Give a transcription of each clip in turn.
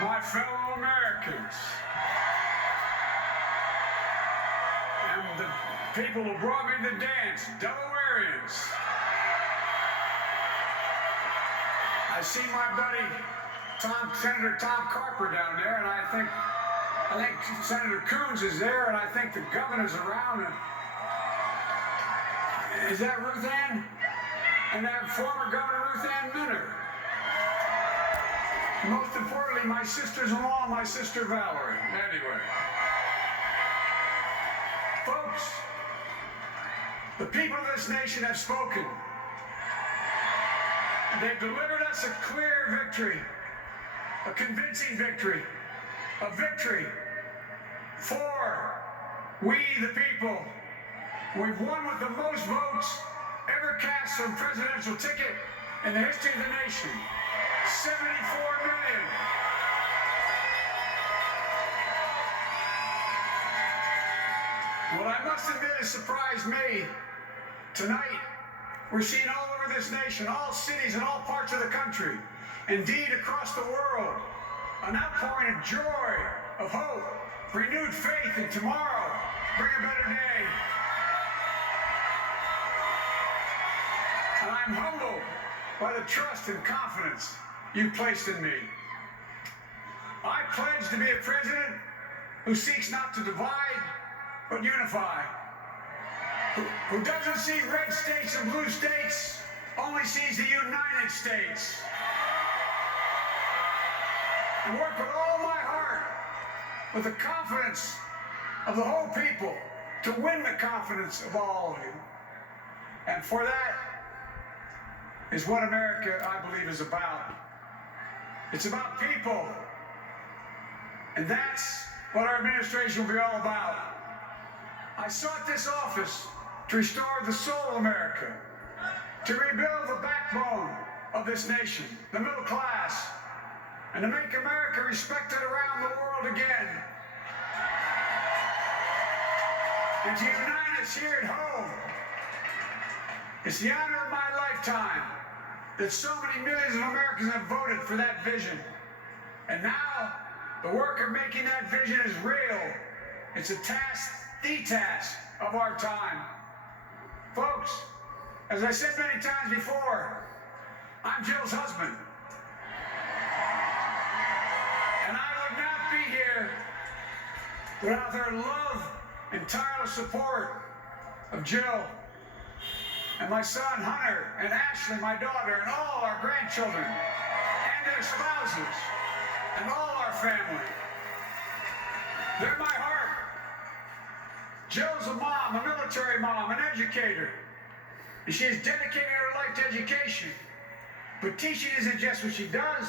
My fellow Americans, and the people who brought me the dance, Delawareans. I see my buddy Senator Tom Carper down there, and I think Senator Coons is there, and I think the governor's around. Is that Ruth Ann? And that former Governor Ruth Ann Minner. Most importantly, my sisters-in-law, my sister Valerie. Anyway. Folks, the people of this nation have spoken. They've delivered us a clear victory, a convincing victory, a victory for we the people. We've won with the most votes ever cast on a presidential ticket in the history of the nation. 74 million. What I must admit has surprised me. Tonight, we're seeing all over this nation, all cities and all parts of the country, indeed across the world, an outpouring of joy, of hope, renewed faith in tomorrow, bring a better day. And I'm humbled by the trust and confidence you placed in me. I pledge to be a president who seeks not to divide, but unify. Who doesn't see red states and blue states, only sees the United States. And work with all my heart, with the confidence of the whole people, to win the confidence of all of you. And for that is what America, I believe, is about. It's about people. And that's what our administration will be all about. I sought this office to restore the soul of America, to rebuild the backbone of this nation, the middle class, and to make America respected around the world again. And to unite us here at home. It's the honor of my lifetime that so many millions of Americans have voted for that vision. And now, the work of making that vision is real. It's a task, the task of our time. Folks, as I said many times before, I'm Jill's husband. And I would not be here without their love and tireless support of Jill and my son Hunter and Ashley, my daughter, and all our grandchildren and their spouses and all our family. They're my heart. Jill's a mom, a military mom, an educator. And she has dedicated her life to education. But teaching isn't just what she does,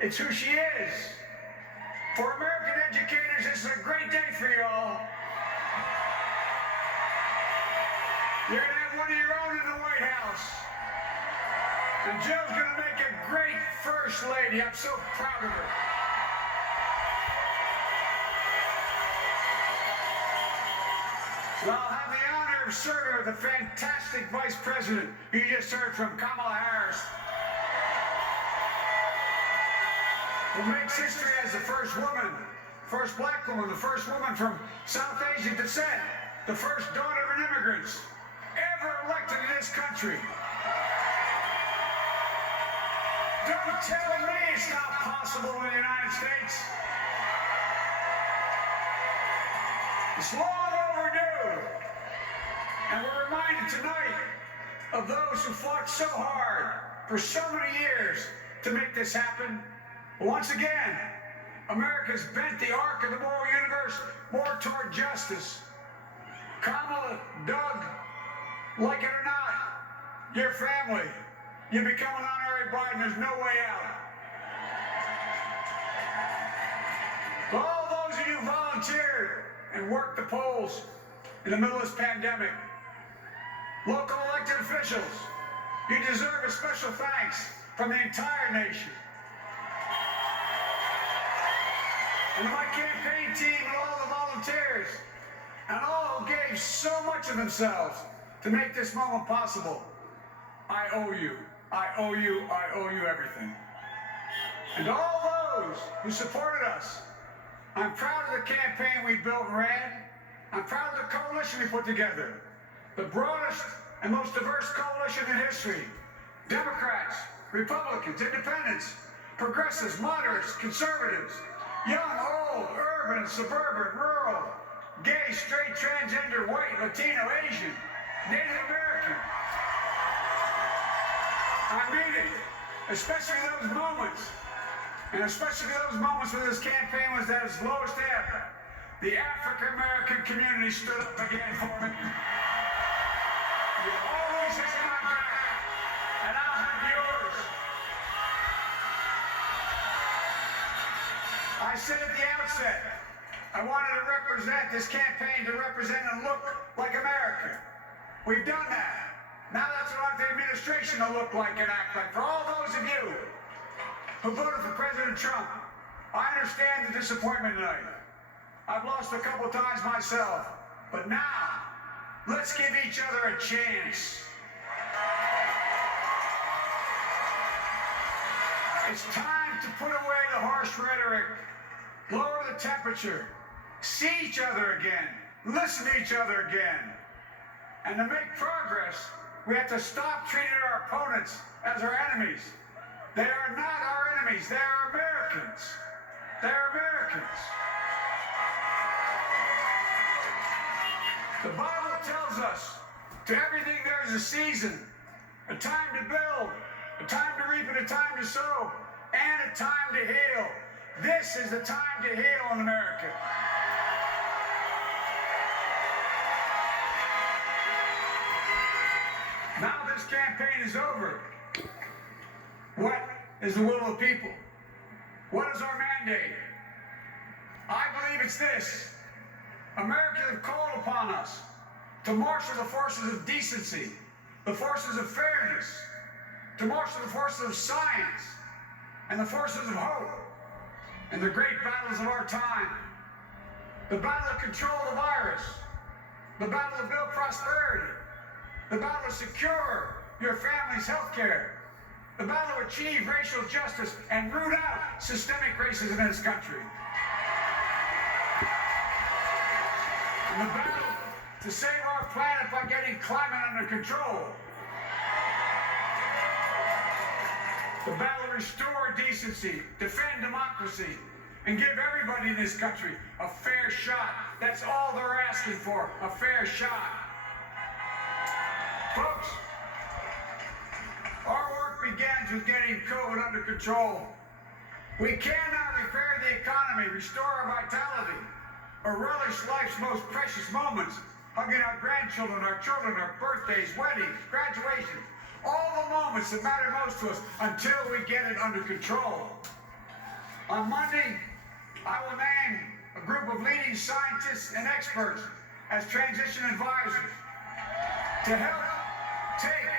it's who she is. For American educators, this is a great day for you all. You're going to have one of your own in the White House. And Jill's going to make a great First Lady. I'm so proud of her. Well, I'll have the honor of serving with the fantastic Vice President you just heard from, Kamala Harris, who makes history as the first woman, first black woman, the first woman from South Asian descent, the first daughter of an immigrant ever elected in this country. Don't tell me it's not possible in the United States. It's long overdue. And we're reminded tonight of those who fought so hard for so many years to make this happen. Once again, America's bent the arc of the moral universe more toward justice. Kamala, Doug, like it or not, your family, you become an honorary Biden, there's no way out. All those of you who volunteered and worked the polls in the middle of this pandemic, local elected officials, you deserve a special thanks from the entire nation. And my campaign team and all the volunteers, and all who gave so much of themselves to make this moment possible. I owe you. I owe you. I owe you everything. and all those who supported us. I'm proud of the campaign we built and ran. I'm proud of the coalition we put together. The broadest and most diverse coalition in history. Democrats, Republicans, Independents, progressives, moderates, conservatives, young, old, urban, suburban, rural, gay, straight, transgender, white, Latino, Asian, Native American. I mean it, especially those moments, and especially those moments when this campaign was at its lowest ebb. The African American community stood up again for me. You always had my back, and I'll have yours. I said at the outset, I wanted to represent this campaign to represent and look like America. We've done that. Now that's what I want the administration to look like and act like. For all those of you who voted for President Trump, I understand the disappointment tonight. I've lost a couple times myself, but now, let's give each other a chance. It's time to put away the harsh rhetoric, lower the temperature, see each other again, listen to each other again. And to make progress, we have to stop treating our opponents as our enemies. They are not our enemies, they are Americans. They are Americans. The Bible tells us, to everything there is a season, a time to build, a time to reap and a time to sow, and a time to heal. This is the time to heal in America. Now this campaign is over. What is the will of the people? What is our mandate? I believe it's this. Americans have called upon us to marshal the forces of decency, the forces of fairness, to marshal the forces of science, and the forces of hope in the great battles of our time. The battle to control the virus, the battle to build prosperity, the battle to secure your family's health care, the battle to achieve racial justice and root out systemic racism in this country. And the battle to save our planet by getting climate under control. The battle to restore decency, defend democracy, and give everybody in this country a fair shot. That's all they're asking for, a fair shot. Folks, our work begins with getting COVID under control. We cannot repair the economy, restore our vitality, or relish life's most precious moments, hugging our grandchildren, our children, our birthdays, weddings, graduations, all the moments that matter most to us until we get it under control. On Monday, I will name a group of leading scientists and experts as transition advisors to help take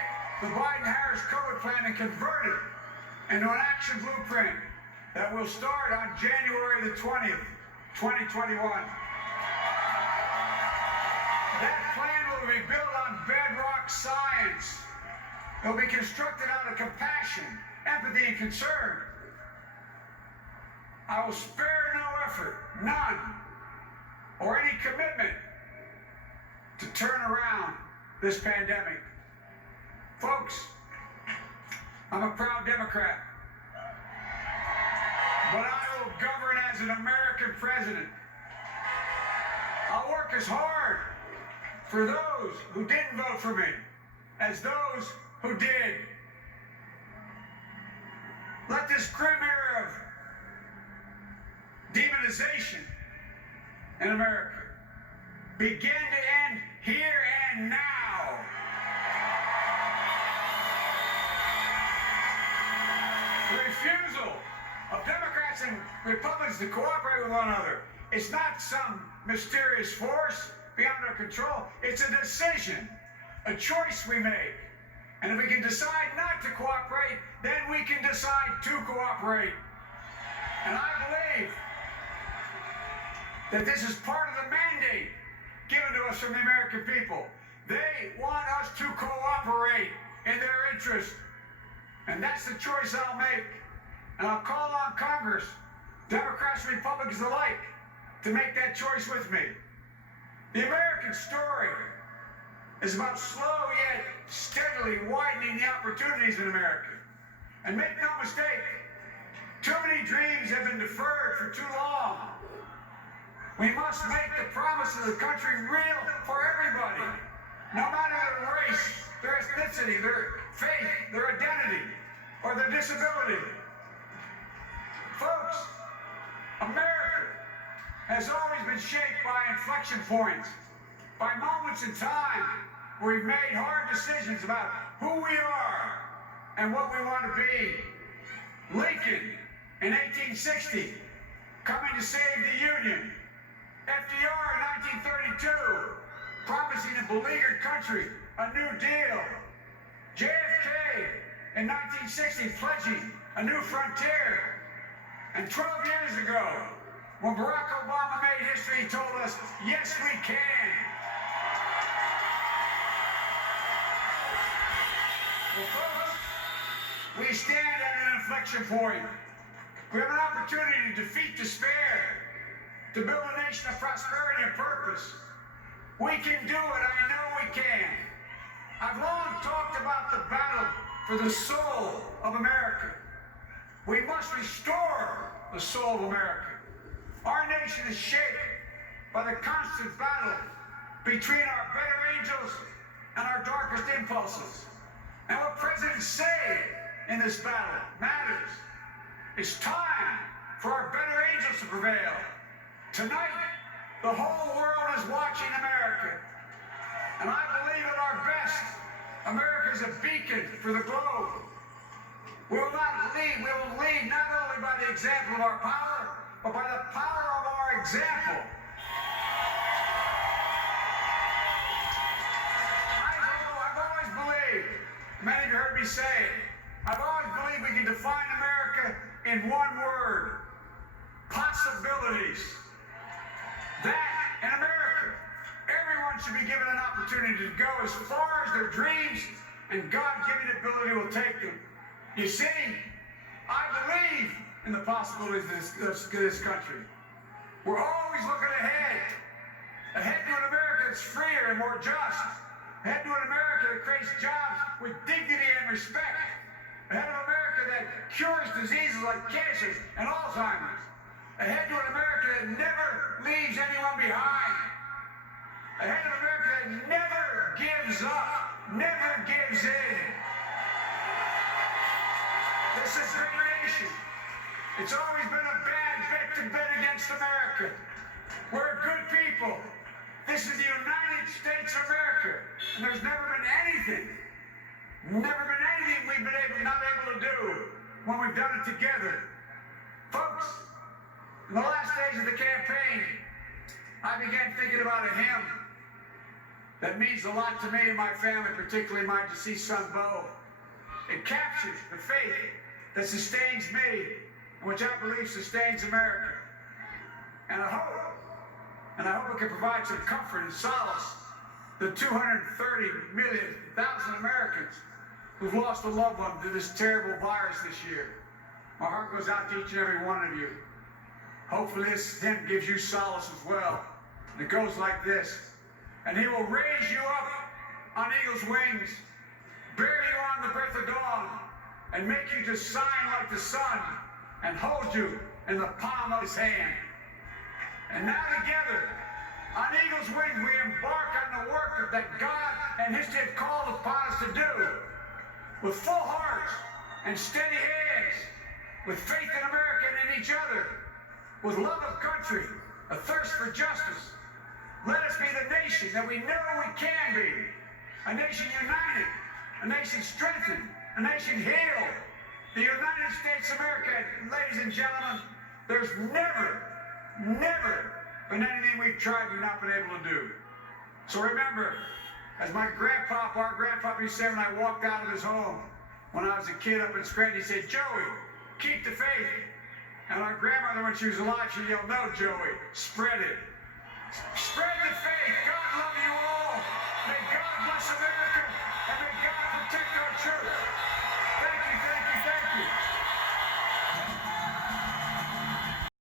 the Biden-Harris COVID plan and convert it into an action blueprint that will start on January the 20th, 2021. That plan will be built on bedrock science. It will be constructed out of compassion, empathy, and concern. I will spare no effort, none, or any commitment to turn around this pandemic. Folks, I'm a proud Democrat, but I will govern as an American president. I'll work as hard for those who didn't vote for me as those who did. Let this grim era of demonization in America begin to end here and now. The refusal of Democrats and Republicans to cooperate with one another. It's not some mysterious force beyond our control. It's a decision, a choice we make. And if we can decide not to cooperate, then we can decide to cooperate. And I believe that this is part of the mandate given to us from the American people. They want us to cooperate in their interest. And that's the choice I'll make. And I'll call on Congress, Democrats and Republicans alike, to make that choice with me. The American story is about slow yet steadily widening the opportunities in America. And make no mistake, too many dreams have been deferred for too long. We must make the promise of the country real for everybody, no matter their race, their ethnicity, their faith, their identity, or their disability. Folks, America has always been shaped by inflection points, by moments in time where we've made hard decisions about who we are and what we want to be. Lincoln in 1860, coming to save the Union. FDR in 1932, promising a beleaguered country a new deal. JFK in 1960, pledging a new frontier. And 12 years ago, when Barack Obama made history, he told us, yes, we can. Well, folks, we stand at an inflection point. We have an opportunity to defeat despair, to build a nation of prosperity and purpose. We can do it. I know we can. I've long talked about the battle for the soul of America. We must restore the soul of America. Our nation is shaped by the constant battle between our better angels and our darkest impulses. And what presidents say in this battle matters. It's time for our better angels to prevail. Tonight, the whole world is watching America. And I believe at our best, America is a beacon for the globe. We will lead not only by the example of our power, but by the power of our example. I've always believed, many of you heard me say it, I've always believed we can define America in one word: possibilities. That in America, everyone should be given an opportunity to go as far as their dreams and God-given ability will take them. You see, I believe in the possibilities of this country. We're always looking ahead to an America that's freer and more just, ahead to an America that creates jobs with dignity and respect, ahead of an America that cures diseases like cancer and Alzheimer's, ahead to an America that never leaves anyone behind, ahead of an America that never gives up, never gives in. This is a great nation. It's always been a bad bet to bet against America. We're good people. This is the United States of America. And there's never been anything we've been not able to do when we've done it together. Folks, in the last days of the campaign, I began thinking about a hymn that means a lot to me and my family, particularly my deceased son, Bo. It captures the faith that sustains me, and which I believe sustains America. And I hope it can provide some comfort and solace to the 230,000 Americans who've lost a loved one to this terrible virus this year. My heart goes out to each and every one of you. Hopefully this hymn gives you solace as well. And it goes like this: and he will raise you up on eagle's wings, bear you on the breath of dawn, and make you to shine like the sun, and hold you in the palm of his hand. And now together, on eagle's wings, we embark on the work that God and history have called upon us to do, with full hearts and steady hands, with faith in America and in each other, with love of country, a thirst for justice. Let us be the nation that we know we can be, a nation united, a nation strengthened, a nation healed. The United States of America, ladies and gentlemen, there's never been anything we've tried we've not been able to do. So remember, as our grandpapa used to say when I walked out of his home when I was a kid up in Scranton, he said, "Joey, keep the faith." And our grandmother, when she was alive, she yelled, "No, Joey, spread it.